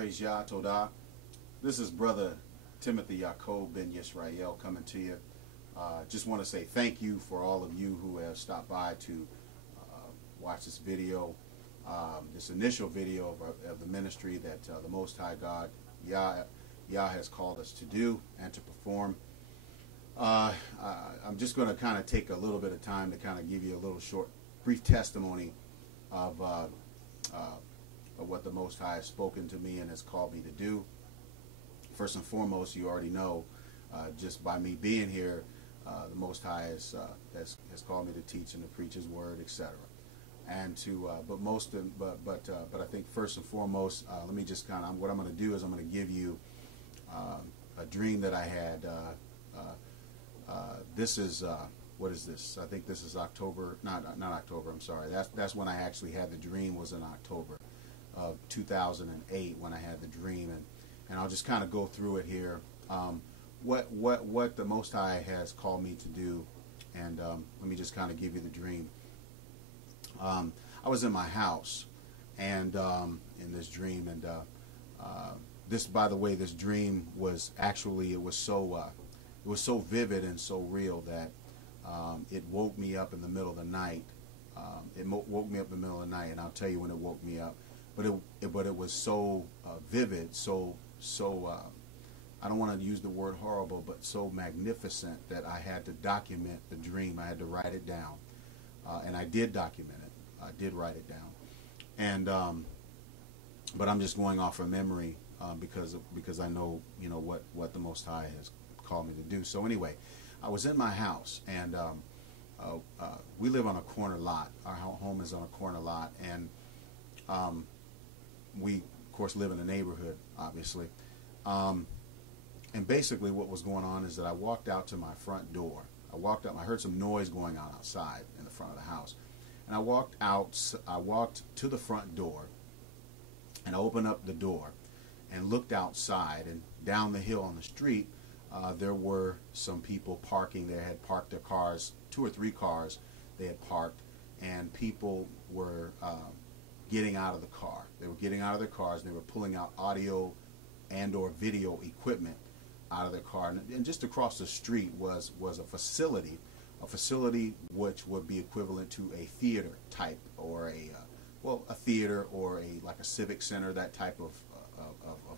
Praise Yah, Todah. This is Brother Timothy Yaakov ben Yisrael coming to you. Just want to say thank you for all of you who have stopped by to watch this video, this initial video of the ministry that the Most High God, Yah has called us to do and to perform. I'm just going to kind of take a little bit of time to kind of give you a little short, brief testimony of what the Most High has spoken to me and has called me to do. First and foremost, you already know, just by me being here, the Most High has called me to teach and to preach His word, etc. And to, but I think first and foremost, let me just kind of, what I'm going to do is I'm going to give you a dream that I had. This is what is this? I think this is October, not October. I'm sorry. That's when I actually had the dream. Was in October of 2008 when I had the dream, and I'll just kind of go through it here. What the Most High has called me to do, and let me just kind of give you the dream. I was in my house, and in this dream, and this, by the way, this dream was actually, it was so vivid and so real that it woke me up in the middle of the night. It woke me up in the middle of the night, and I'll tell you when it woke me up. But it was so vivid, so I don't want to use the word horrible, but so magnificent that I had to document the dream. I had to write it down, and I did document it. I did write it down, and but I'm just going off of memory because I know, you know, what the Most High has called me to do. So anyway, I was in my house, and we live on a corner lot. Our home is on a corner lot, and we of course live in a neighborhood, obviously. And basically what was going on is that I walked out to my front door. I heard some noise going on outside in the front of the house. And I walked to the front door, and I opened up the door and looked outside, and down the hill on the street, there were some people parking. They had parked their cars, 2 or 3 cars they had parked, and people were getting out of the car. They were getting out of their cars, and they were pulling out audio and or video equipment out of their car. And just across the street was a facility which would be equivalent to a theater type, or a theater, or like a civic center, that type of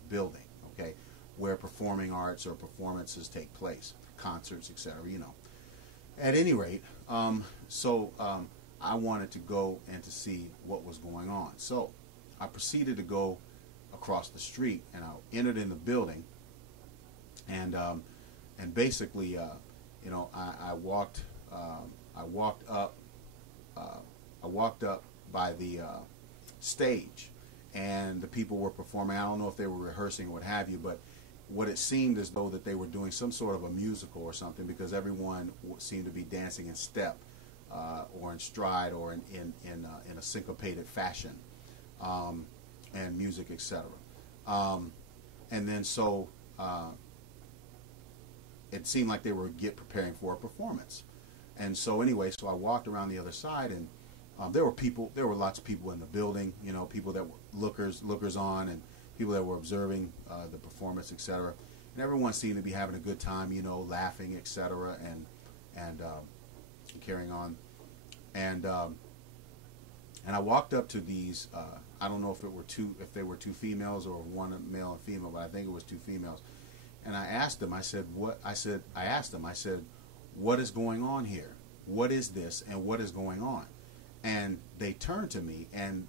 building, okay, where performing arts or performances take place, concerts, etc. You know. At any rate, I wanted to go and to see what was going on. So I proceeded to go across the street, and I entered in the building, and basically, you know, I walked up by the stage, and the people were performing. I don't know if they were rehearsing or what have you, but what it seemed as though that they were doing some sort of a musical or something, because everyone seemed to be dancing in step, or in stride, or in a syncopated fashion, and music, etc. And then so it seemed like they were preparing for a performance. And so anyway, so I walked around the other side, and there were lots of people in the building, you know, people that were lookers on, and people that were observing the performance, etc. And everyone seemed to be having a good time, you know, laughing, etc. and carrying on. And I walked up to these. I don't know if they were two females or one male and female, but I think it was 2 females. And I asked them. I said, what is going on here? What is this, and what is going on? And they turned to me, and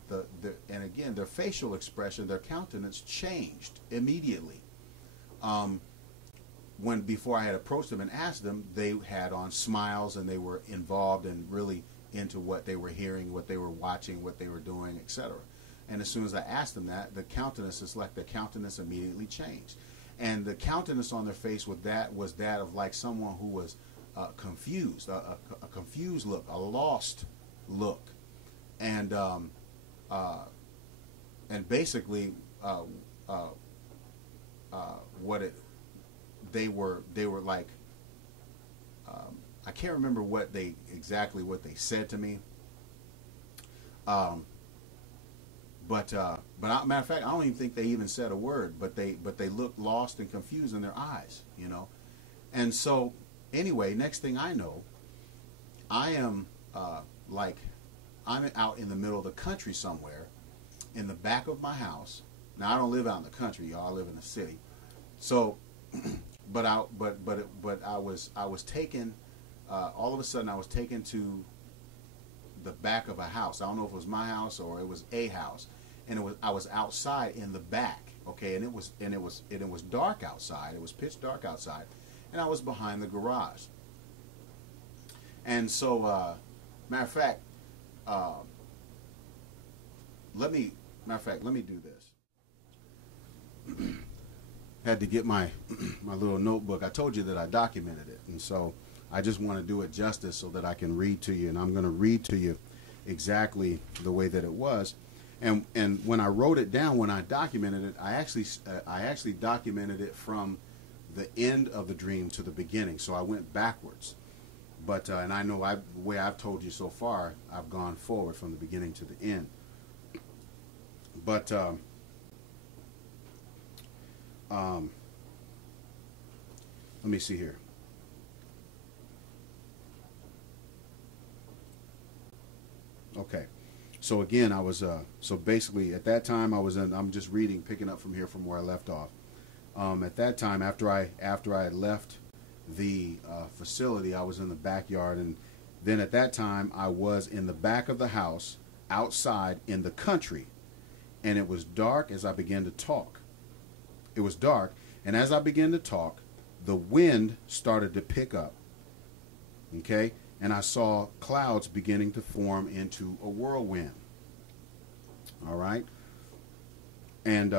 and again, their facial expression, their countenance changed immediately. Before I had approached them and asked them, they had on smiles, and they were involved and really into what they were hearing, what they were watching, what they were doing, etc. And as soon as I asked them that, the countenance immediately changed, and the countenance on their face was that of like someone who was confused, a confused look, a lost look, and basically they were like, I can't remember exactly what they said to me, Matter of fact, I don't even think they even said a word, but they looked lost and confused in their eyes, you know. And so anyway, next thing I know, I am I'm out in the middle of the country somewhere, in the back of my house. Now I don't live out in the country, y'all. I live in the city. So, but I was taken. All of a sudden, I was taken to the back of a house. I don't know if it was my house or it was a house, and I was outside in the back. Okay, and it was dark outside. It was pitch dark outside, and I was behind the garage. And so, matter of fact, let me do this. Had to get my my little notebook. I told you that I documented it, and so I just want to do it justice so that I can read to you, and I'm going to read to you exactly the way that it was. And when I wrote it down, when I documented it, I actually documented it from the end of the dream to the beginning. So I went backwards. But and I know the way I've told you so far, I've gone forward from the beginning to the end. But let me see here. Okay. So again, I was so basically at that time I'm just reading, picking up from here from where I left off. At that time, after I had left the facility, I was in the backyard, and then at that time I was in the back of the house outside in the country, and it was dark as I began to talk. It was dark, and as I began to talk, the wind started to pick up. Okay? And I saw clouds beginning to form into a whirlwind. All right? And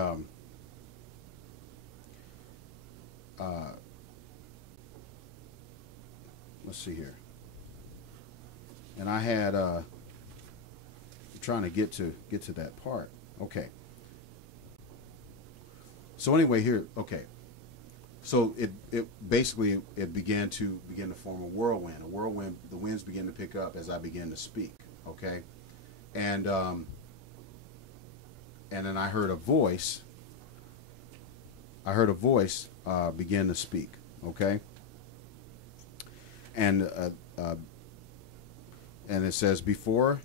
let's see here. And I had I'm trying to get to that part. Okay. So anyway, here, okay. So it basically began to form a whirlwind. A whirlwind, the winds began to pick up as I began to speak. Okay, and then I heard a voice. Begin to speak. Okay, and it says before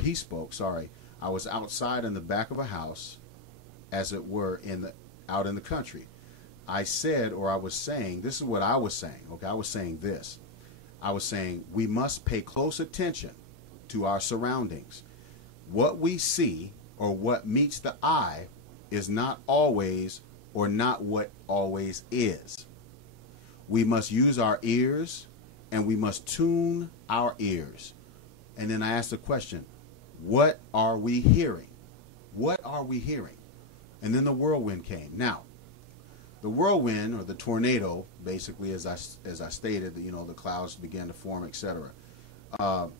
he spoke. Sorry, I was outside in the back of a house, as it were out in the country. I said, or I was saying, this is what I was saying, okay? I was saying this. I was saying we must pay close attention to our surroundings. What we see or what meets the eye is not always or not what always is. We must use our ears, and we must tune our ears. And then I asked the question, what are we hearing? What are we hearing? And then the whirlwind came. Now, the whirlwind or the tornado, basically, as I stated, you know, the clouds began to form, etc. The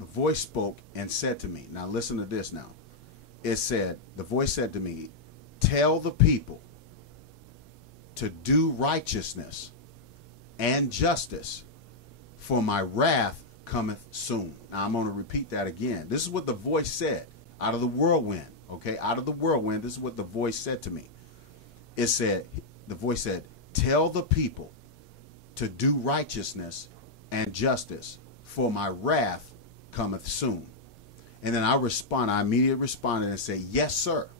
voice spoke and said to me. Now, listen to this. Now, the voice said to me, "Tell the people to do righteousness and justice, for my wrath cometh soon." Now, I'm going to repeat that again. This is what the voice said out of the whirlwind. Okay, out of the whirlwind, this is what the voice said to me. The voice said, "Tell the people to do righteousness and justice, for my wrath cometh soon." And then I immediately responded and said, "Yes, sir."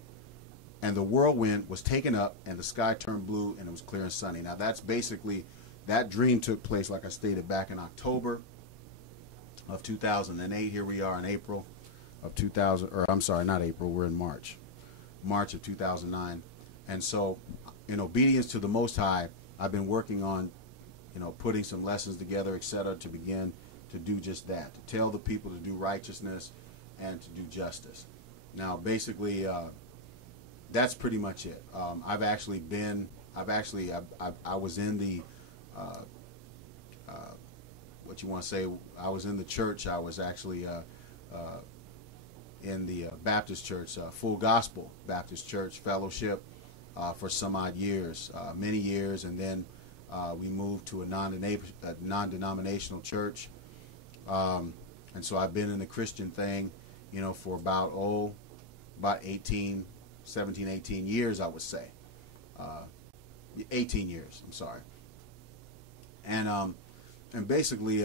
And the whirlwind was taken up, and the sky turned blue, and it was clear and sunny. Now, that's basically, that dream took place, like I stated, back in October of 2008. Here we are in April of 2000, or I'm sorry, not April, we're in March of 2009. And so, in obedience to the Most High, I've been working on, you know, putting some lessons together, etc., to begin to do just that, to tell the people to do righteousness and to do justice. Now, basically, that's pretty much it. I was in the, what you want to say, I was in the church. I was actually in the Baptist church, Full Gospel Baptist Church Fellowship, for some odd years, many years, and then we moved to a non-denominational church. And so I've been in the Christian thing, you know, for about 17, 18 years, I would say. 18 years, I'm sorry. And basically,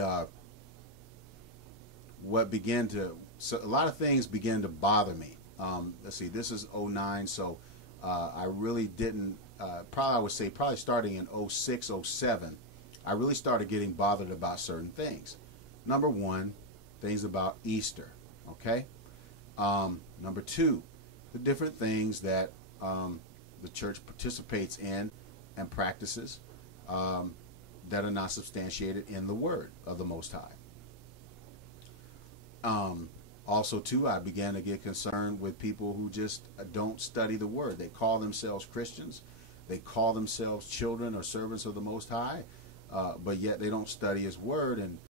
what began to, so a lot of things began to bother me. Let's see, this is 09, so I really didn't, I would say probably starting in 06, 07, I really started getting bothered about certain things. Number one, things about Easter, okay? Number two, the different things that the church participates in and practices that are not substantiated in the Word of the Most High. Also, too, I began to get concerned with people who just don't study the Word. They call themselves Christians. They call themselves children or servants of the Most High, but yet they don't study His Word. And